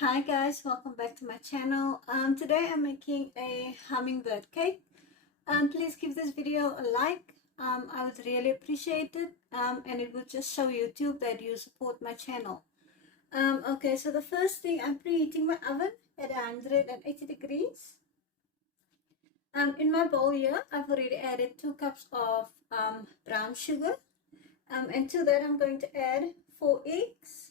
Hi guys, welcome back to my channel. Today I'm making a hummingbird cake. Please give this video a like. I would really appreciate it, and it would just show YouTube that you support my channel. Okay, so the first thing, I'm preheating my oven at 180 degrees. In my bowl here, I've already added 2 cups of brown sugar, and to that I'm going to add 4 eggs.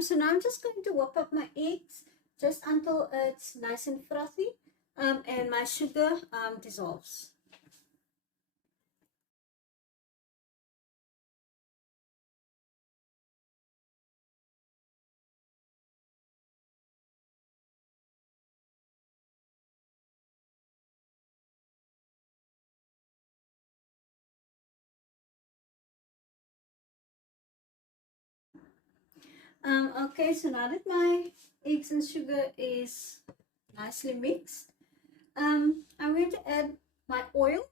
So now I'm just going to whip up my eggs just until it's nice and frothy, and my sugar dissolves. Okay, so now that my eggs and sugar is nicely mixed, I'm going to add my oil,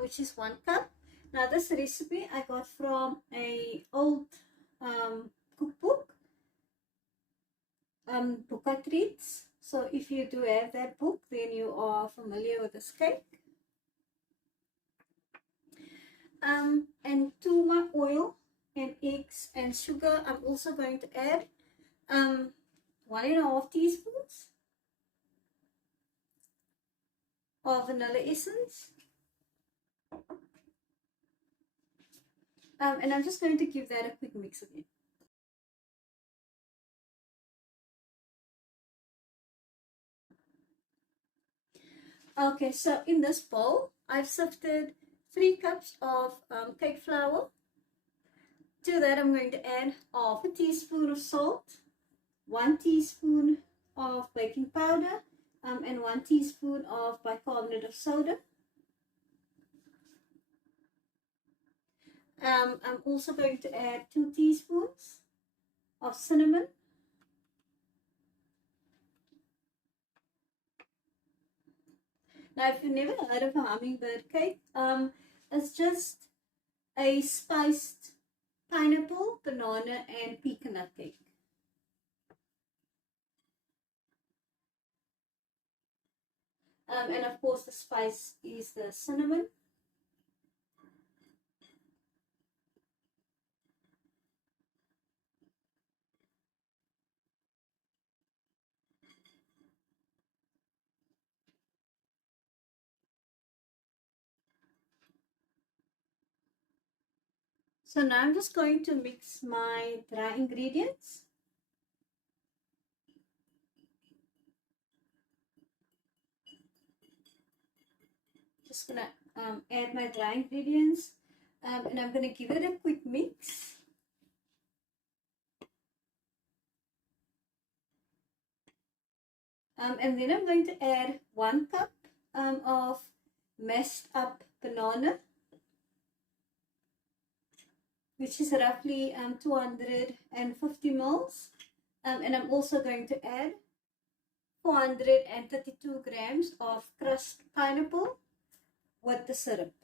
which is 1 cup. Now this recipe I got from a old cookbook, Book Treats. So if you do have that book, then you are familiar with this cake. And to my oil and eggs and sugar, I'm also going to add 1.5 teaspoons of vanilla essence. And I'm just going to give that a quick mix again. Okay, so in this bowl, I've sifted 3 cups of cake flour. To that, I'm going to add half a teaspoon of salt, 1 teaspoon of baking powder, and 1 teaspoon of bicarbonate of soda. I'm also going to add 2 teaspoons of cinnamon. Now, if you've never heard of a hummingbird cake, it's just a spiced pineapple, banana, and pecan nut cake. And of course, the spice is the cinnamon. So now I'm just going to mix my dry ingredients. Just gonna add my dry ingredients, and I'm gonna give it a quick mix. And then I'm going to add 1 cup of mashed up banana, which is roughly 250 mils. And I'm also going to add 432 grams of crushed pineapple with the syrup.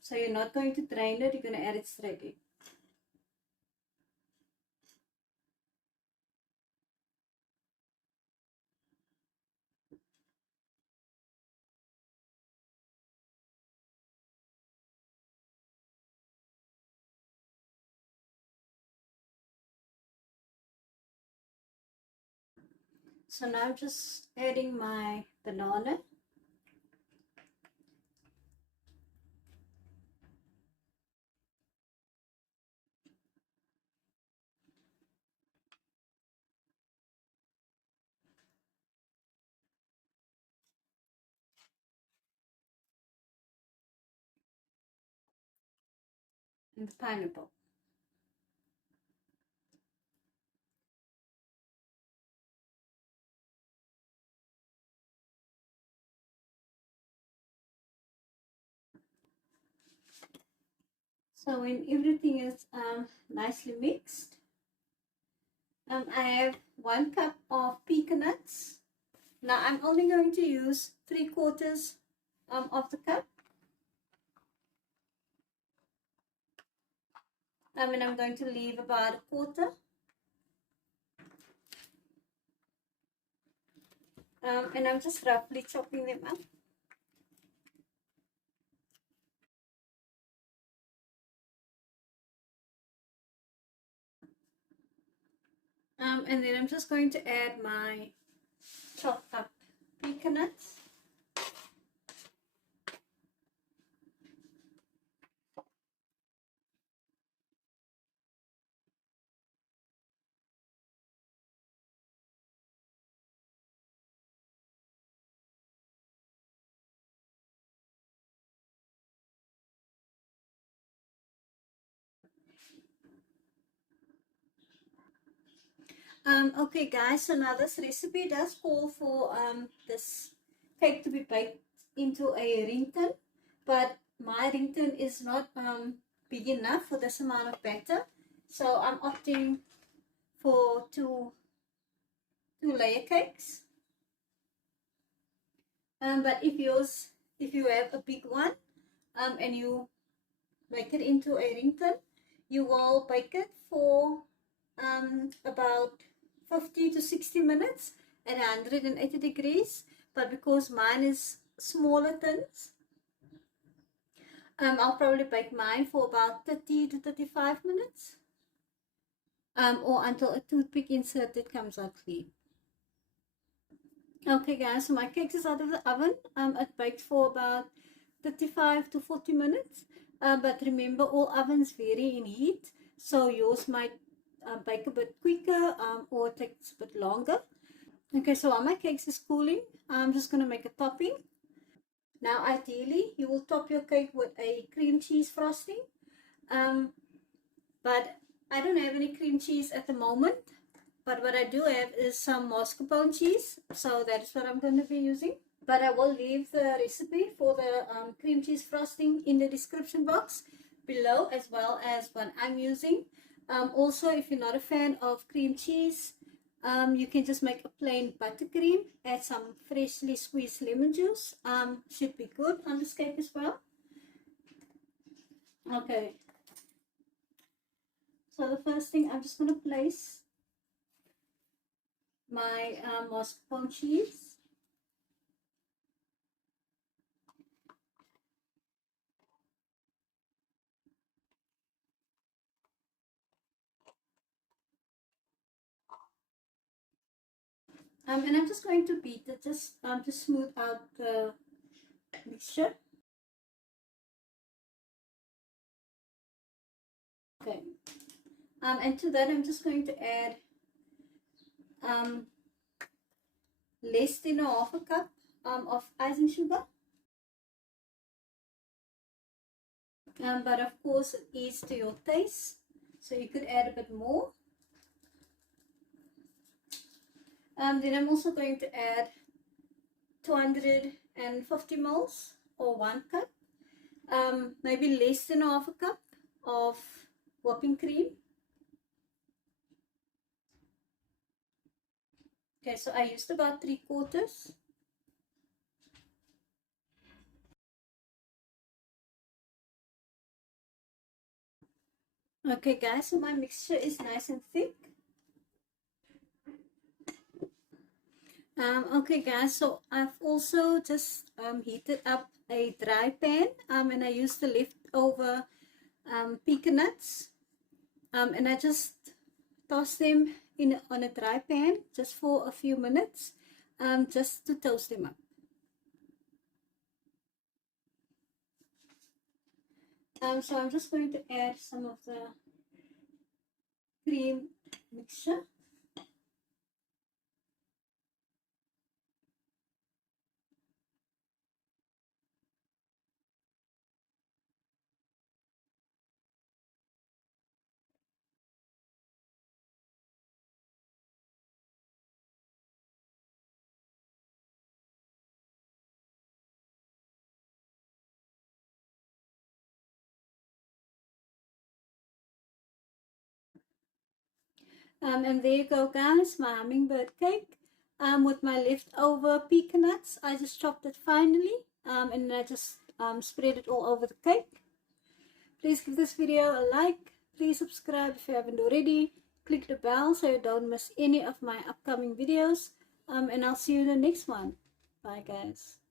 So you're not going to drain it, you're going to add it straight in. So now I'm just adding my banana. and the pineapple. So when everything is nicely mixed, I have 1 cup of pecan nuts. Now I'm only going to use 3/4 of the cup. And I'm going to leave about 1/4. And I'm just roughly chopping them up. And then I'm just going to add my chopped up pecan nuts. Okay guys, so now this recipe does call for this cake to be baked into a ring tin, but my ring tin is not big enough for this amount of batter, so I'm opting for two layer cakes. But if you have a big one and you make it into a ring tin, you will bake it for about 50 to 60 minutes at 180 degrees. But because mine is smaller tins, I'll probably bake mine for about 30 to 35 minutes, or until a toothpick inserted comes out clean. Okay guys, so my cake is out of the oven. It baked for about 35 to 40 minutes. But remember, all ovens vary in heat, so yours might bake a bit quicker or it takes a bit longer. Okay, so while my cake is cooling, I'm just going to make a topping. Now ideally you will top your cake with a cream cheese frosting, but I don't have any cream cheese at the moment. But what I do have is some mascarpone cheese, so that is what I'm going to be using. But I will leave the recipe for the cream cheese frosting in the description box below, as well as what I'm using. Also, if you're not a fan of cream cheese, you can just make a plain buttercream, add some freshly squeezed lemon juice. Should be good on this cake as well. Okay, so the first thing, I'm just going to place my mascarpone cheese. And I'm just going to beat it just to smooth out the mixture. Okay. And to that I'm just going to add less than a half a cup of icing sugar. But of course it is to your taste, so you could add a bit more. Then I'm also going to add 250 ml or 1 cup, maybe less than half a cup of whipping cream. Okay, so I used about 3/4. Okay guys, so my mixture is nice and thick. Okay guys, so I've also just heated up a dry pan, and I used the leftover pecan nuts, and I just toss them in on a dry pan just for a few minutes, just to toast them up. So I'm just going to add some of the cream mixture. And there you go, guys, my hummingbird cake with my leftover pecan nuts. I just chopped it finely, and I just spread it all over the cake. Please give this video a like. Please subscribe if you haven't already. Click the bell so you don't miss any of my upcoming videos. And I'll see you in the next one. Bye, guys.